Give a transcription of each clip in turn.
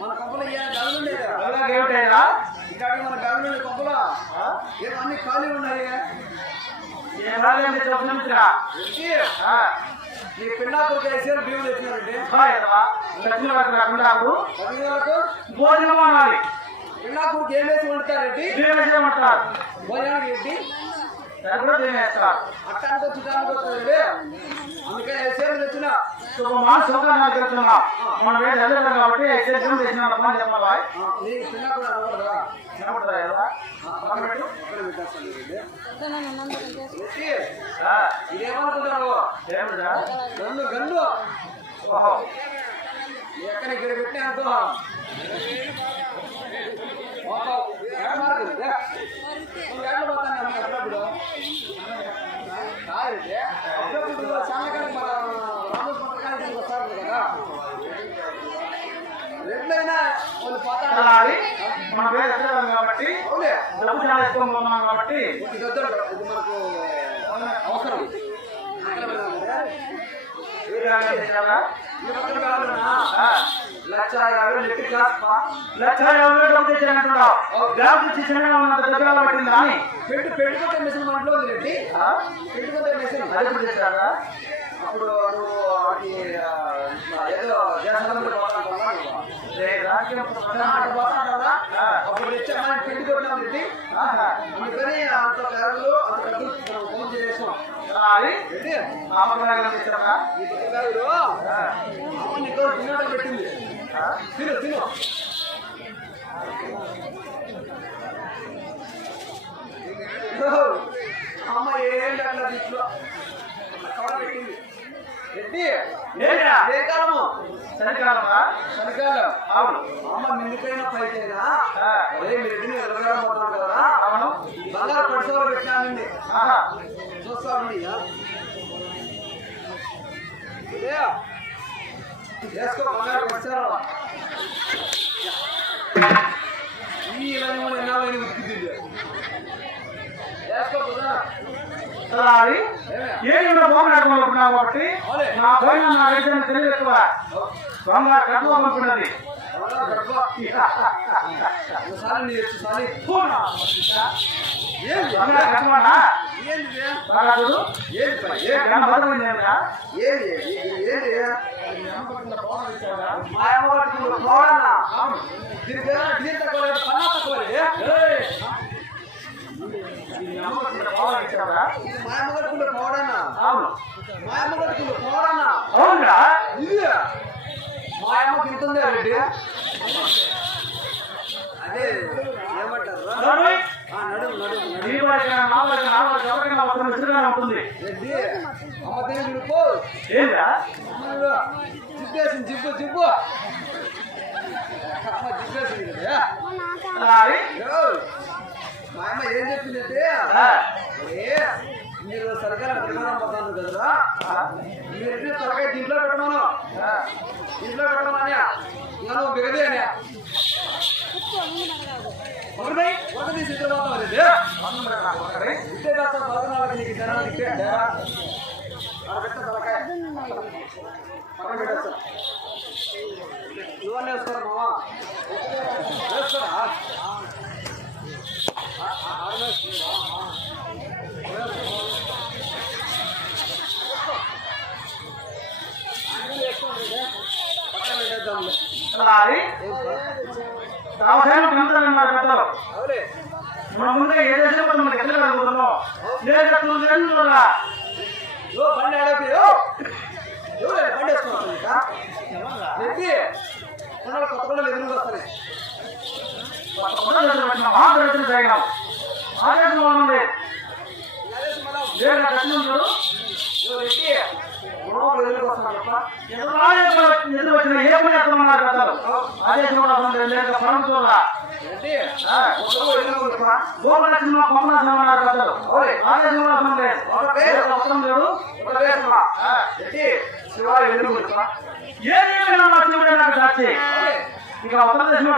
మన కొంపలో గదులు ఉండేది ఏమిటైనా ఇక్కడ మన గదులు ఉండే కొంపలో అన్ని ఖాళీ ఉన్నాయి. నీ పిల్లకు కేసీఆర్ బియ్యం తెచ్చినారండి. భోజనం అనాలి. పిల్లకు ఏం వేసి వండుతారండి? భోజనానికి ఏంటి అట్టానికి చుట్టానికి వస్తారండి. అందుకని కేసీఆర్ తెచ్చిన మనం కాబట్టి ఇదేమనుకుంటారు? గన్ను గన్ను ఎక్కడ ఇక్కడ పెట్టినానుకో అప్పుడప్పుడు అప్పుడప్పుడు చాలా రామోజీ వస్తారు కదా. ఎట్లయినా వాళ్ళు పోతారు కాబట్టి డబ్బు చాలా ఎక్కువ పోతున్నాం కాబట్టి ఇది మనకు అవసరం. పెట్టుకుంటే మెషిన్ మనలో ఉందండి. పెట్టుకుంటే మెషిన్ అప్పుడు ఏదో అప్పుడు పెట్టుకుంటున్నామండి. అందుకని అంత పేర్లు అంత డబ్బులు ఫోన్ చేసాం. తినడం పెట్టింది. తిను తిను అమ్మ ఏంటి అట్లా దీంట్లో కవర్ పెట్టింది. ఏ కాలము? చలికాలమా? చలికాలం. అవును. అమ్మ నిండిపోయిన పైకైనా అదే మీరు ఎదురుగా పోతున్నాం కదా. అవును. బంగారు పడిసోలు పెట్టినానండి. చూస్తామండి వేసుకో బంగారు పడిసారు. ఈ ఇవన్నీ కూడా ఎన్నాళ్ళని ఉతికింది. వేసుకో కదా కాబట్టి నా పోయిన నా రైతు తెలియదు ఎక్కువ బంగారు కట్టు అనుకున్నది. మాయమ్మగడుకుంటే పోవడన్నా? మాయమ్మగడుకుంటే పోవడన్నా? అవునా? మా అమ్మ తింటుంది రెడ్డి. అదే ఏమంటారు నడుము ఉంటుంది రెడ్డి. అమ్మ తిని పో. జిప్పేసింది జిప్పు జిప్పు అమ్మ జిప్పేసింది కదా. మా అమ్మ ఏం చెప్పిందంటే మీరు సరిగ్గా ప్రకారం పోతాను కదరా, మీరు తలకాయ దీంట్లో పెట్టమను. ఇంట్లో పెట్టమని నేను బిగదే అని ఒక తీసి ఇద్దరు పోతాం. ఇట్టే కాస్త పదనాలకు నీకు జనాలు ఇట్టే పెట్ట తలకాయ పక్కన పెట్టేస్తా. నువ్వన్నీ వేసుకోరా మామా? వేసుకోరా మన ముందే ఏ దేశంలో మనకి ఎట్లా కలుగుతున్నాం బండి ఆడపి బండి వేసుకున్నా కొత్త కొండలు ఎదురుగా వస్తాయి. ఇక ఉత్తర దేశంలో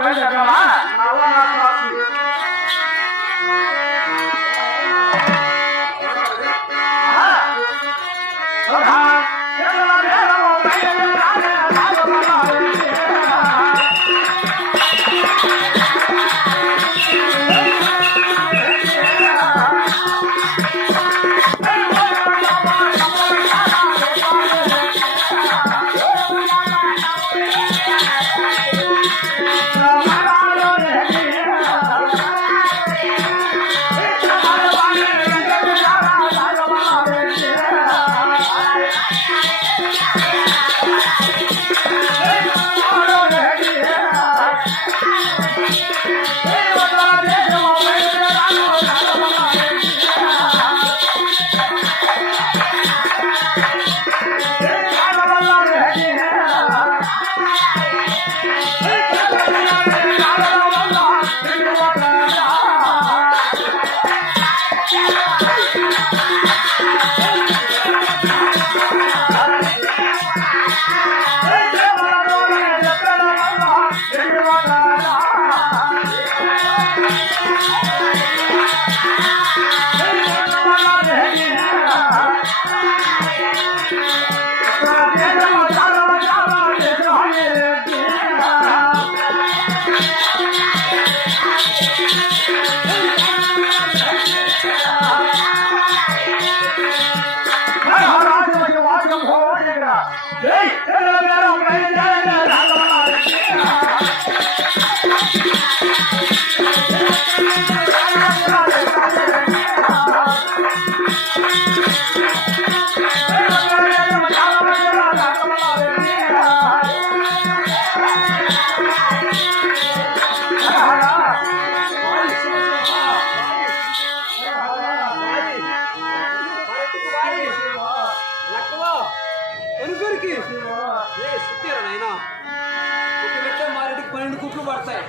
పడతాయి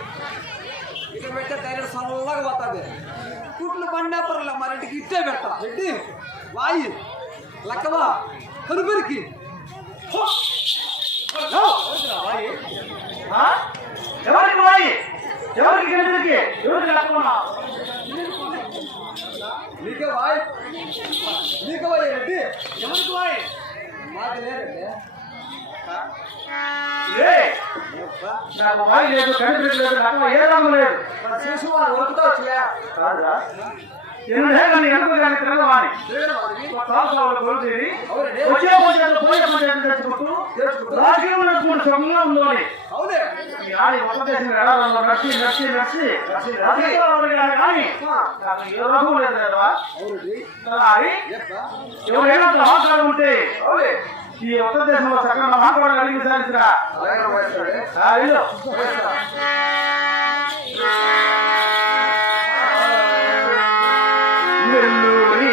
ఇక్కడ పెట్టే టైలర్ సల్లగా పోతుంది కుట్లు పండినా పర్లే మరి ఇంటికి ఇట్టే పెట్టా పెట్టి వాయి లక్కవా కనుపరికి ఎవరికి వాయి ఎవరికి కనుపరికి ఎవరికి లక్కవా నీకే వాయి నీకే వాయి రెడ్డి ఎవరికి వాయి మాకు లేదండి నాకు వాయి లేదు కనిపించ లేదు నాకు ఏ రంగు లేదు శిశువు వరకుతా వచ్చా కాదురా ఎందుకంటే ఎందుకు కానీ తిరగవాని వచ్చే పంచాయతీలో పోయే పంచాయతీ తెచ్చుకుంటూ రాజకీయంలో నడుచుకుంటూ సుఖంగా ఉందని అవునే కొత్త దేశం ఎడారంలో నచ్చి నచ్చి నచ్చి కానీ నాకు ఏ రోగం లేదు కదా ఎవరైనా మాట్లాడి ఉంటే ఈ ఉత్తర దేశంలో సగం మాట్లాడగలిగి సాధించరా నెల్లూరి